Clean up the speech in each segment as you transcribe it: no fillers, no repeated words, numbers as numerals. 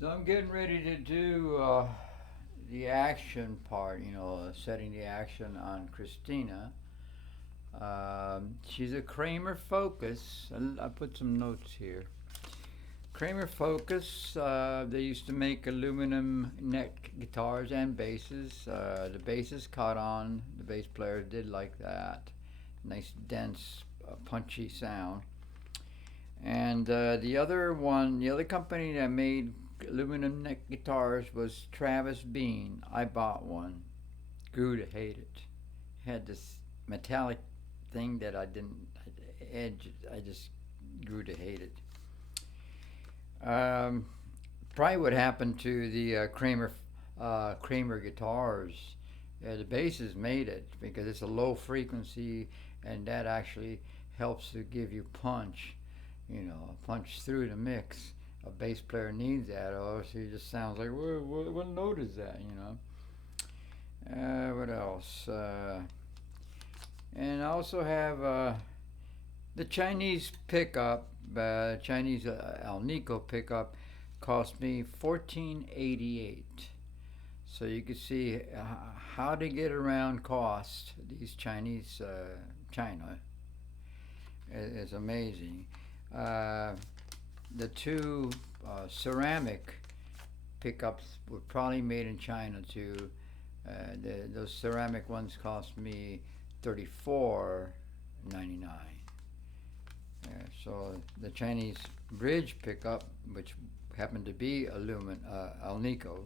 So I'm getting ready to do the action part, setting the action on Christina. She's a Kramer Focus. I put some notes here. Kramer Focus, they used to make aluminum neck guitars and basses. The basses caught on. The bass player did like that. Nice, dense, punchy sound. And the other company that made aluminum neck guitars was Travis Bean. I bought one. Grew to hate it. Had this metallic thing that I didn't edge. I just grew to hate it. Um, Probably what happened to the Kramer guitars. The basses made it because it's a low frequency, and that actually helps to give you punch. Punch through the mix. A bass player needs that, or else he just sounds like, what note is that? What else? And I also have the Chinese pickup, Chinese Alnico pickup, cost me $14.88. So you can see how to get around cost. These Chinese China is amazing. Uh, the two ceramic pickups were probably made in China too. Those ceramic ones cost me $34.99. So the Chinese bridge pickup, which happened to be Alnico,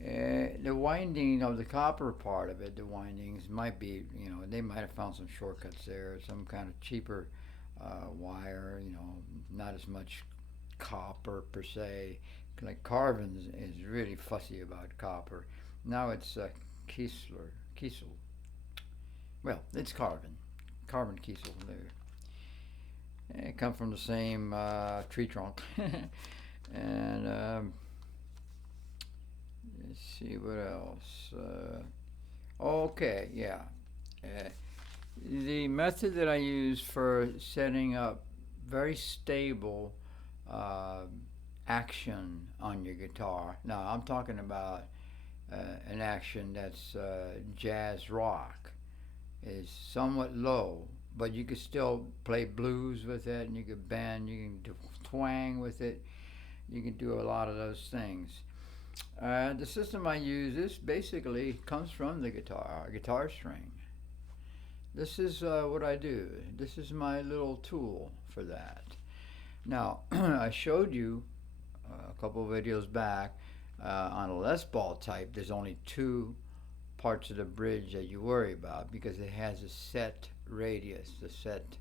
the winding of the copper part of it, the windings might be, they might have found some shortcuts there, some kind of cheaper wire, not as much copper per se. Like Carvin is really fussy about copper. Now it's Kiesel. Well, it's Carvin Kiesel. They come from the same tree trunk. And let's see what else. Okay, yeah. The method that I use for setting up very stable uh, action on your guitar. Now, I'm talking about an action that's jazz rock, is somewhat low, but you can still play blues with it, and you can bend, you can do twang with it, you can do a lot of those things. The system I use, this basically comes from the guitar string. This is what I do. This is my little tool for that. Now, I showed you a couple of videos back on a Les Paul type. There's only two parts of the bridge that you worry about because it has a set radius, a set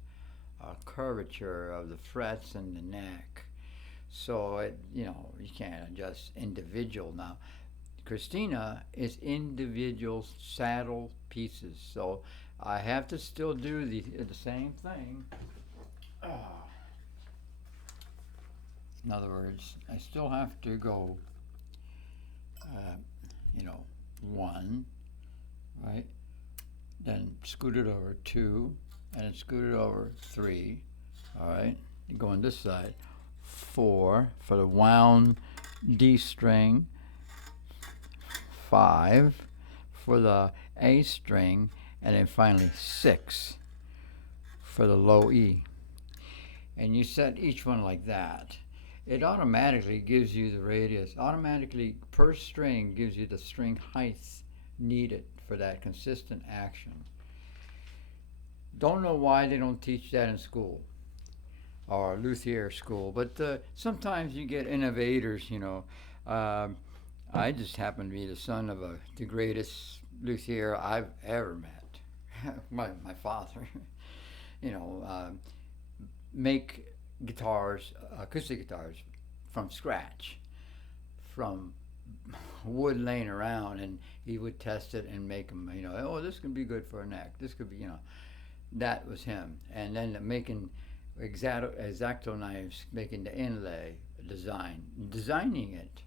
curvature of the frets and the neck. So you can't adjust individual. Now, Christina is individual saddle pieces, so I have to still do the same thing. Ah. In other words, I still have to go, uh, one, right? Then scoot it over two, and then scoot it over three. All right, you go on this side. Four for the wound D string. Five for the A string, and then finally six for the low E. And you set each one like that. It automatically gives you the radius. Automatically per string gives you the string height needed for that consistent action. Don't know why they don't teach that in school or luthier school, but sometimes you get innovators. Um, I just happen to be the son of the greatest luthier I've ever met, my father. you know, uh, make guitars, acoustic guitars, from scratch, from wood laying around, and he would test it and make them. Oh, this could be good for a neck. This could be. That was him. And then making exacto knives, making the inlay designing it.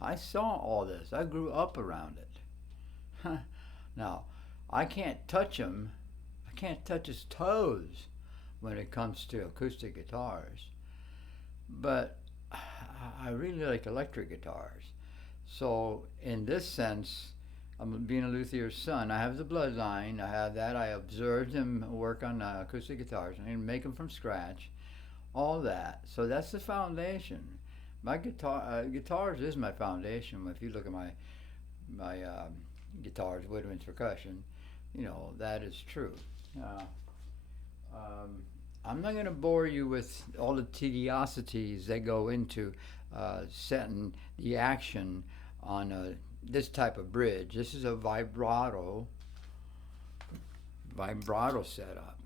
I saw all this. I grew up around it. Now, I can't touch him. I can't touch his toes when it comes to acoustic guitars. But I really like electric guitars. So in this sense, I'm being a luthier's son. I have the bloodline. I have that. I observed him work on acoustic guitars and make them from scratch. All that. So that's the foundation. My guitars is my foundation. If you look at my guitars, woodwinds, percussion, that is true. Uh, um, I'm not going to bore you with all the tediosities that go into setting the action on this type of bridge. This is a vibrato setup.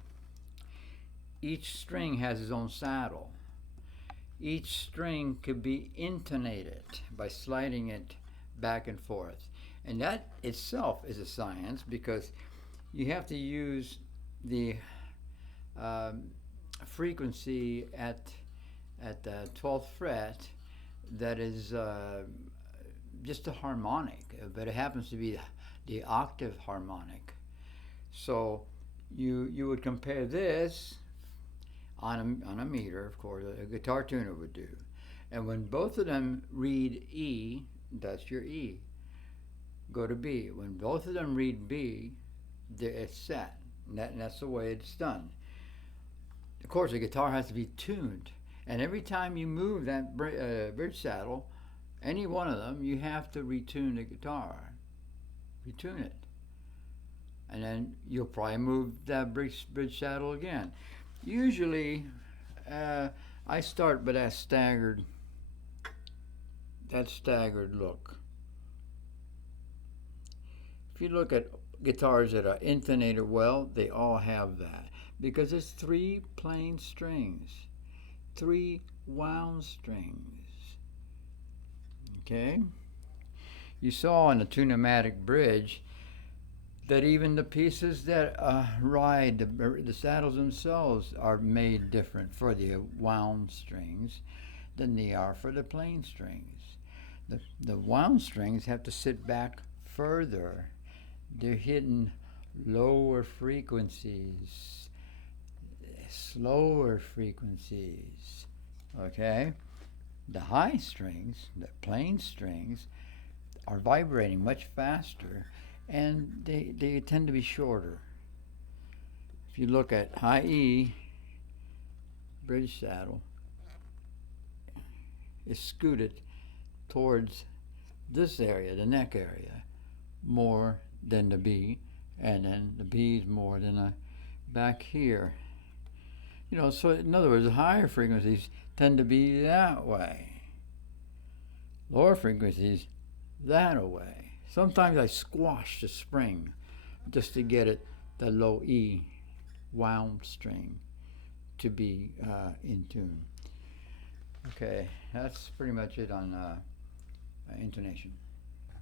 Each string has its own saddle. Each string could be intonated by sliding it back and forth. And that itself is a science because you have to use the um, frequency at the 12th fret that is just a harmonic, but it happens to be the octave harmonic. So you would compare this on a meter, of course, a guitar tuner would do. And when both of them read E, that's your E. Go to B. When both of them read B, it's set. And that's the way it's done. Of course, the guitar has to be tuned. And every time you move that bridge saddle, any one of them, you have to retune the guitar. Retune it. And then you'll probably move that bridge saddle again. Usually, I start with that staggered look. If you look at guitars that are intonated well, they all have that because it's 3 plain strings, 3 wound strings. Okay? You saw on the tunematic bridge that even the pieces that ride the saddles themselves are made different for the wound strings than they are for the plain strings. The wound strings have to sit back further. They're hitting lower frequencies, slower frequencies. Okay? The high strings, the plain strings, are vibrating much faster and they tend to be shorter. If you look at high E bridge saddle, it's scooted towards this area, the neck area, more than the B, and then the B is more than back here. So in other words, the higher frequencies tend to be that way. Lower frequencies that way. Sometimes I squash the spring just to get the low E wound string to be in tune. Okay, that's pretty much it on intonation.